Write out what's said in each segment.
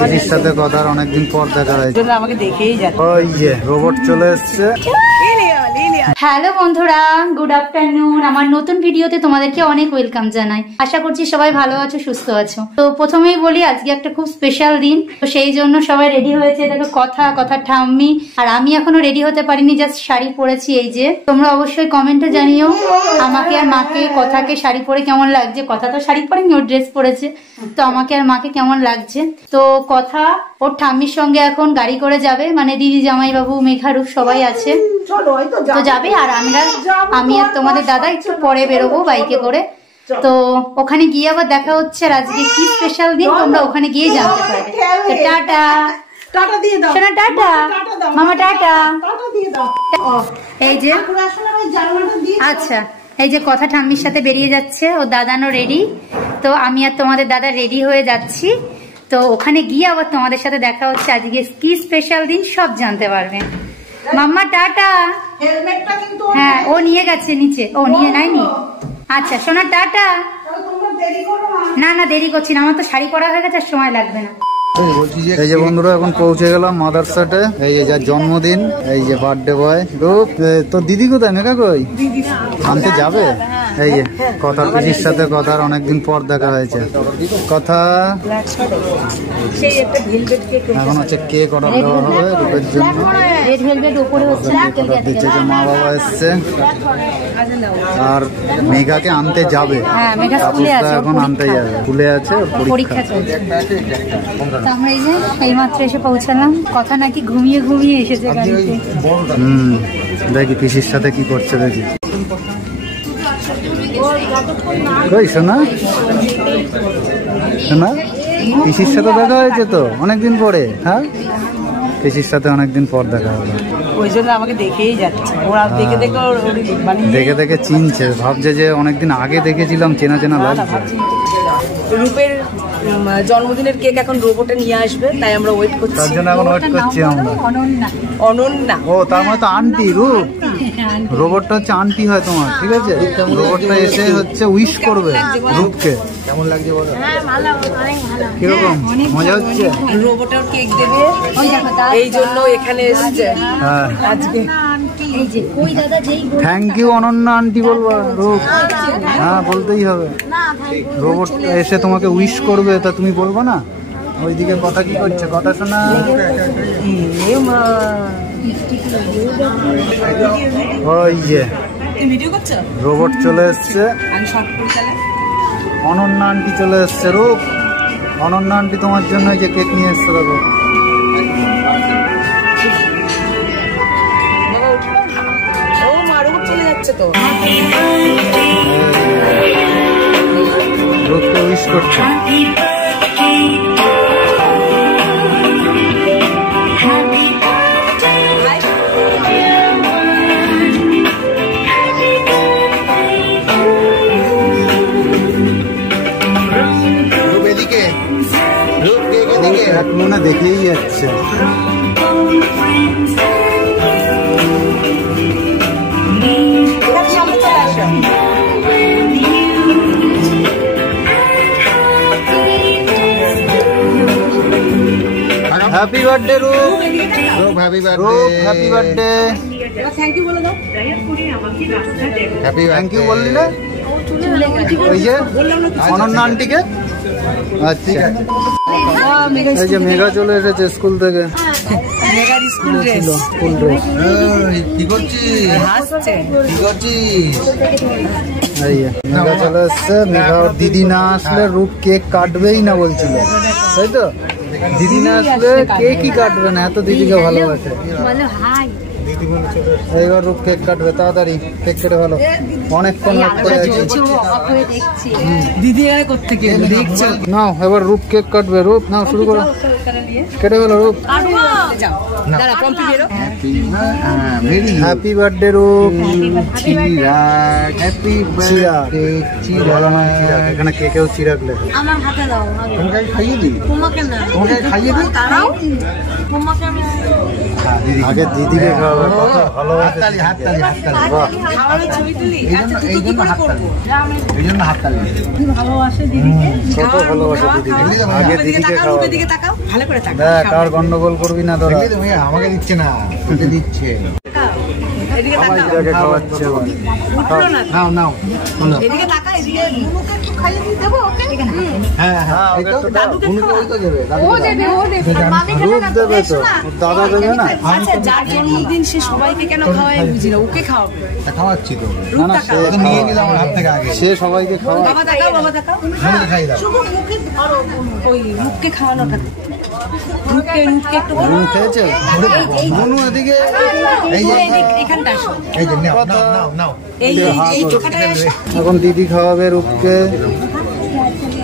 দিদির সাথে কথার অনেকদিন পর দেখা হয়েছে, আমাকে দেখেই যাচ্ছে। ওই যে রোবট চলে এসছে। হ্যালো বন্ধুরা, গুড আফটারনুন। আমার নতুন ভিডিওতে তোমাদেরকে অনেক ওয়েলকাম জানাই। আশা করছি সবাই ভালো আছো, সুস্থ আছো। তো প্রথমেই বলি আজকে একটা খুব স্পেশাল দিন, তো সেই জন্য সবাই রেডি হয়েছে। দেখো কথা ঠাম্মি আর আমি এখনো রেডি হতে পারিনি, জাস্ট শাড়ি পরেছি। এই যে তোমরা অবশ্যই কমেন্টে জানিও আমাকে আর মাকে কথাকে শাড়ি পরে কেমন লাগছে। কথা তো শাড়ি পরেনি, ওর ড্রেস পরেছে, তো আমাকে আর মাকে কেমন লাগছে। তো কথা ওর ঠাম্মির সঙ্গে এখন গাড়ি করে যাবে, মানে দিদি, জামাইবাবু, মেঘারূপ সবাই আছে, তো যাবে। আর আমি আর তোমাদের দাদা একটু পরে বেরোবো বাইকে করে। তো ওখানে গিয়ে আবার দেখা হচ্ছে। আর আজকে কি স্পেশাল দিন তোমরা ওখানে গিয়ে জানতে পারবে। তো টাটা টাটা মামা, টাটা। এই যে আচ্ছা, এই যে কথা ঠাম্মির সাথে বেরিয়ে যাচ্ছে, ও দাদানো রেডি। তো আমি আর তোমাদের দাদা রেডি হয়ে যাচ্ছি। তো ওখানে গিয়ে আবার তোমাদের সাথে দেখা হচ্ছে। আজকে কি স্পেশাল দিন সব জানতে পারবে। মাম্মা টাটা। হ্যাঁ, ও নিয়ে গেছে নিচে, ও নিয়ে নেয়নি। আচ্ছা সোনা টাটা। না দেরি করছি না, আমার তো শাড়ি পরা হয়ে গেছে, আর সময় লাগবে না। এই যে বন্ধুরা এখন পৌঁছে গেলাম মাদারসাটে। এই যে যার জন্মদিন, এই যে বার্থডে বয় রূপ। তোর দিদি কোথায়? মেঘা কই? আনতে যাবে। এই যে কথার পিসির সাথে কথার অনেকদিন পর দেখা হয়েছে। কথা এখন হচ্ছে কেক অর্ডার দেওয়া হবে রূপের জন্য। দিচ্ছে যে মা বাবা এসছে আর মেঘাকে আনতে যাবে। এখন আনতে যাবে, স্কুলে আছে, পরীক্ষা চলছে। আমরা এই যে এইমাত্র এসে পৌঁছালাম। কথা নাকি ঘুমিয়ে এসেছে গাড়িতে। দেখি পিসির সাথে কি করছে, দেখি। কই শোনা পিসির সাথে দেখা হয়েছে তো অনেকদিন পরে। হ্যাঁ, পিসির সাথে অনেকদিন পর দেখা হলো, ওই জন্য আমাকে দেখেই যাচ্ছে। ওরা দেখে চিনছে, ভাবছে যে অনেকদিন আগে দেখেছিলাম, চেনা লাগছে। রূপের জন্মদিনের কেক এখন রোবটে নিয়ে আসবে, তাই আমরা ওয়েট করছি। তার জন্য এখন ওয়েট করছি আমরা। অনন্যা। ও তার মানে তো আন্টি রূপ। রোবটটা হচ্ছে আন্টি হয় তোমার, ঠিক আছে? রোবটটা এসে হচ্ছে উইশ করবে রূপকে। কেমন লাগছে বলো? কিরকম মজা হচ্ছে? রোবটের কেক দেবে, এই জন্য এখানে এসেছে আজকে। থ্যাংক ইউ অনন্যা আন্টি বলবা রূপ? হ্যাঁ, বলতেই হবে। রোবট এসে তোমাকে উইশ করবে, তা তুমি বলবো না? ওইদিকে কথা কি করছে? কথা শোনা। ওই যে রোবট চলে এসছে, অনন্যা আন্টি চলে এসছে। রূপ, অনন্যা আন্টি তোমার জন্য যে কেক নিয়ে এসছে, দেখো। রূপকে উইশ করছে। এক মনে দেখেই যাচ্ছে। হ্যাপি বার্থডে রূপ। Happy birthday. থ্যাংক ইউ বলে দাও। থ্যাংক ইউ বললি না ওই যে অনন্যা আন্টিকে? আচ্ছা, এই যে মেঘা চলে এসেছে স্কুল থেকে। School dress. কি করছিস? মেঘা চলে এসছে। মেঘা ওর দিদি না আসলে রূপ কেক কাটবেই না বলছিল, তাই তো? দিদি না আসলে কেকই কাটবে না, এত দিদিকে ভালোবাসে। এইবার রূপ কেক কাটবে, তাড়াতাড়ি কেক কেটে ভালো। অনেকক্ষণ দিদি করতে দেখছো নাও, এবার রূপ কেক কাটবে। রূপ নাও, শুরু করো। কেটে গেল রূপ। হ্যাপি বার্থডে রূপ। এখানে কে কেউ চিরাগ লেখে। আমার হাতে দাও, তোমাকে খাইয়ে দিই, তোমাকে না, তোমাকে খাইয়ে দিই। তারাও তোমাকে আমি আগে দিদিকে খাওয়াবে। কত ভালোবাসে। হাততালি হাততালি। খাওয়ানোর ছবি তুলি। আচ্ছা তুই এই কি জন্য করে হাততালি, করবো? এই জন্য হাততালি। ভালোবাসে দিদিকে। কত ভালোবাসে দিদিকে। আগে দিদিকে তাকাও, খাওয়াবে। দিকে তাকাও, ভালো করে তাকাও। দেখ আর গন্ডগোল করবি না তোরা। দেখলি তো ভাইয়া, আমাকে দিচ্ছে না, তোকে দিচ্ছে। এদিকে তাকাও। দিদিকে খাওয়াচ্ছে আবার। উঠলো না। নাও নাও, শোনো। এদিকে তাকা, এদিকে বুনুকে একটু খাইয়ে দিয়ে দেবো ওকে। হ্যাঁ হ্যাঁ, এই তো দাদুকে বুনুকে ওই তো দেবে, ও দেবে, ও দেবে। মামি রূপ দেবে তো, ওর দাদা দেবে না। আচ্ছা যার জন্মদিন সে সবাইকে কেন খাওয়ায় বুঝি না, ওকে খাওয়াবে। খাওয়াচ্ছি তো, না না, তাকাও। ও তো নিয়ে নিলাম আমার হাত থেকে আগে। সে সবাইকে খাওয়া। বাবা তাকাও, বাবা তাকাও। বুনুকে খাইয়ে দাও। শুধু মুখে ধরো, ওই মুখকে খাওয়ানোটা। মুখকে একটু বলো। বুনু খেয়েছে? বুনু এদিকে। এই যে এখানটা আসো। এই যে নাও নাও নাও নাও। এই চোখাটায় আসো। এখন দিদি খাওয়াবে রূপকে।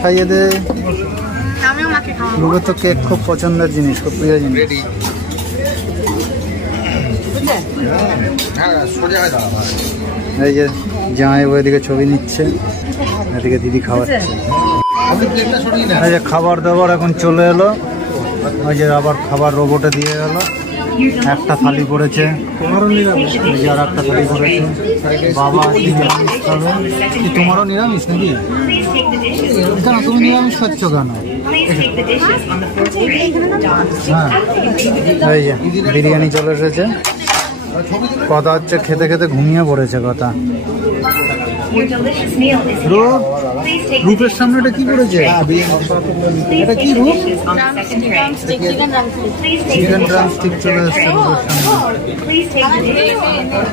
খাইয়ে দে। আমিও মাকে খাওয়াবো। রূপের তো কেক খুব পছন্দের জিনিস, খুব প্রিয় জিনিস। রেডি। হ্যাঁ সোজা হয়ে দাও। এই যে জামাই এদিকে ছবি নিচ্ছে, এদিকে দিদি খাওয়াচ্ছে। আপনি প্লেটটা সরিয়ে নেন। এই যে খাবার দাবার এখন চলে এলো। ওই যে আবার খাবার রোবটে দিয়ে গেল। একটা থালি পড়েছে, এই যে আর একটা থালি পড়েছে। বাবা নিরামিষ খাবে। কি তোমারও নিরামিষ নাকি? কেন তুমি নিরামিষ খাচ্ছ কেন? হ্যাঁ, এই যে বিরিয়ানি চলে এসেছে। কথা হচ্ছে খেতে খেতে ঘুমিয়ে পড়েছে কথা। রূপ, রূপের সামনে এটা কি পড়েছে? এটা কি রূপ? চিকেন ড্রামস্টিক চলে এসছে রূপের সামনে।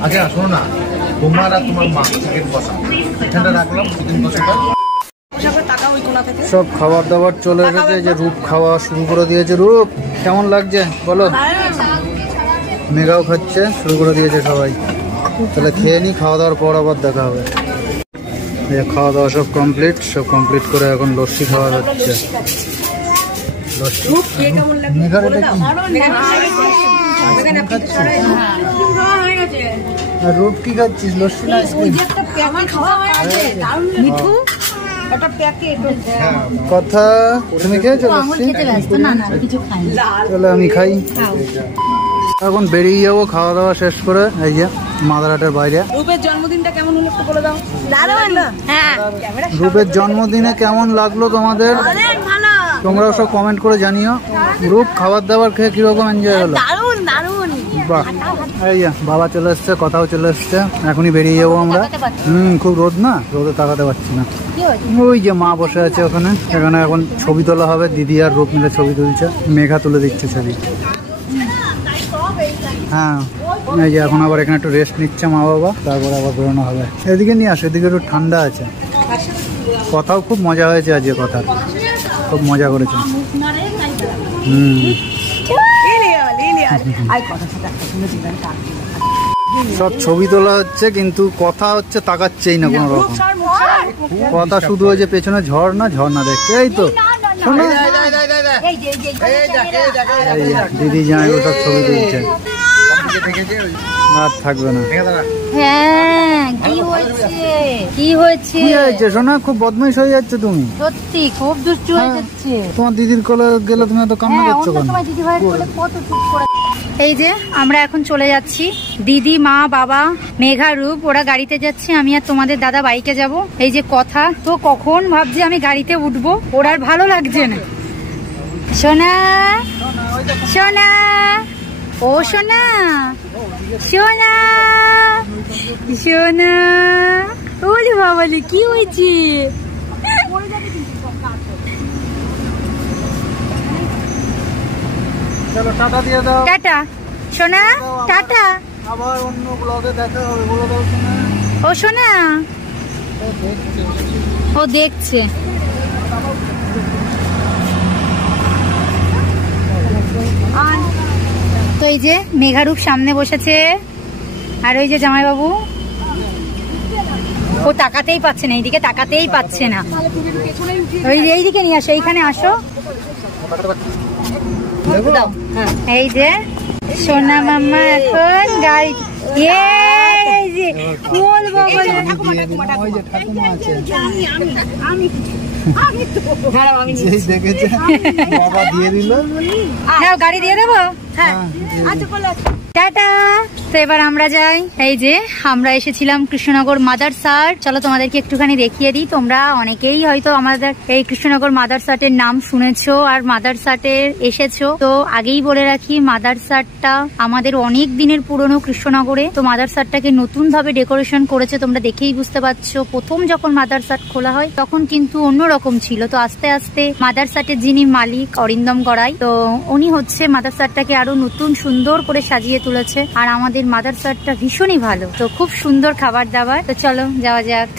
আচ্ছা শোনো না, তোমার আর তোমার মা চিকেন কষা এখানটা রাখলাম, চিকেন কষাটা। সব খাবার দাবার চলে এসেছে। যে রূপ খাওয়া শুরু করে দিয়েছে। রূপ কেমন লাগছে বলো? মেঘাও খাচ্ছে, শুরু করে দিয়েছে সবাই। তাহলে খেয়ে নি, খাওয়া দাওয়ার পর আবার দেখা হবে। খাওয়া দাওয়া সব কমপ্লিট, সব কমপ্লিট করে এখন লস্যি খাওয়া হচ্ছে। লস্যি মেঘার এটা কি? আর রূপ কি খাচ্ছিস? লস্যি না আইসক্রিম? মিঠু একটা প্যাকেট। কথা তুমি খেয়েছো লস্যি? তাহলে আমি খাই। এখন বেরিয়ে যাবো খাওয়া দাওয়া শেষ করে। এই যে মাদারহাটের বাইরে। রূপের জন্মদিনটা কেমন হলো একটু বলে দাও। দারুণ। হ্যাঁ, রূপের জন্মদিনে কেমন লাগলো তোমাদের? অনেক ভালো। তোমরাও সব কমেন্ট করে জানিও। রূপ খাবার দাবার খেয়ে কিরকম এনজয় হলো? দারুণ দারুণ। বাহ, এই যে বাবা চলে এসছে, কথাও চলে এসছে। এখনই বেরিয়ে যাবো আমরা। খুব রোদ না, রোদে তাকাতে পারছি না। ওই যে মা বসে আছে ওখানে। এখানে এখন ছবি তোলা হবে। দিদি আর রূপ মিলে ছবি তুলছে। মেঘা তুলে দিচ্ছে ছবি। হ্যাঁ, এই যে এখন আবার এখানে একটু রেস্ট নিচ্ছে মা বাবা, তারপরে আবার বেরোনো হবে। এদিকে নিয়ে আসো, এদিকে একটু ঠান্ডা আছে। কথাও খুব মজা হয়েছে আজকে, কথা খুব মজা করেছে। সব ছবি তোলা হচ্ছে, কিন্তু কথা হচ্ছে তাকাচ্ছেই না কোনো রকম। কথা শুধু ওই যে পেছনে ঝর্ণা ঝর্ণা দেখছে। এই তো শোনো, দিদি জামাই সব ছবি তুলছে। আর থাকবে না। হ্যাঁ, কি হয়েছে? কি হয়েছে? কি হয়েছে সোনা? খুব বদমাইশ হয়ে যাচ্ছে তুমি। সত্যি খুব দুষ্টু হয়ে যাচ্ছে। তোমার দিদির কোলে গেলে তুমি এত কান্না করছো কেন? এই যে আমরা এখন চলে যাচ্ছি। দিদি, মা, বাবা, মেঘা, রূপ ওরা গাড়িতে যাচ্ছে। আমি আর তোমাদের দাদা বাইকে যাব। এই যে কথা তো কখন ভাবছি আমি গাড়িতে উঠবো, ওর আর ভালো লাগছে না। সোনা, সোনা, ও সোনা, সোনা, সোনা, ওরে বাবালে কি হয়েছে? চলো টাটা দিয়ে দাও। টাটা সোনা, টাটা। আবার অন্য ব্লগে দেখা হবে, বলে দাও সোনা। ও সোনা, ও দেখছে। তো এই যে মেঘারূপ সামনে বসেছে, আর ওই যে জামাইবাবু, ও তাকাতেই পাচ্ছে না, এইদিকে তাকাতেই পাচ্ছে না। ওই এইদিকে নিয়ে আসো, এইখানে আসো। দেখো দাও হ্যাঁ এই যে সোনা মাম্মা এখন গাড়ি এই যে বলবো দিয়ে দিলাম, ওই যে ঠাকুমা আছে দাঁড়াও আমি যেই দেখেছে বাবা দিয়ে দিল। নাও গাড়ি দিয়ে দেবো। হ্যাঁ দিয়ে আচ্ছা বলো টাটা। তো এবার আমরা যাই। এই যে আমরা এসেছিলাম কৃষ্ণনগর মাদারসাট। চলো তোমাদেরকে একটুখানি দেখিয়ে দিই। তোমরা অনেকেই হয়তো আমাদের এই কৃষ্ণনগর মাদারসাটের নাম শুনেছো আর মাদারসাটে এসেছো। তো আগেই বলে রাখি, মাদারসাটটা আমাদের অনেক দিনের পুরনো কৃষ্ণনগরে। তো মাদারসাটটাকে নতুন ভাবে ডেকোরেশন করেছে, তোমরা দেখেই বুঝতে পারছো। প্রথম যখন মাদারসাট খোলা হয় তখন কিন্তু অন্যরকম ছিল। তো আস্তে আস্তে মাদারসাটের যিনি মালিক অরিন্দম গড়াই, তো উনি হচ্ছে মাদারসাটটাকে আরো নতুন সুন্দর করে সাজিয়ে তুলেছে। আর আমাদের মাদারসাটটা ভীষণই ভালো, তো খুব সুন্দর খাবার দাবার। তো চলো যাওয়া যাক।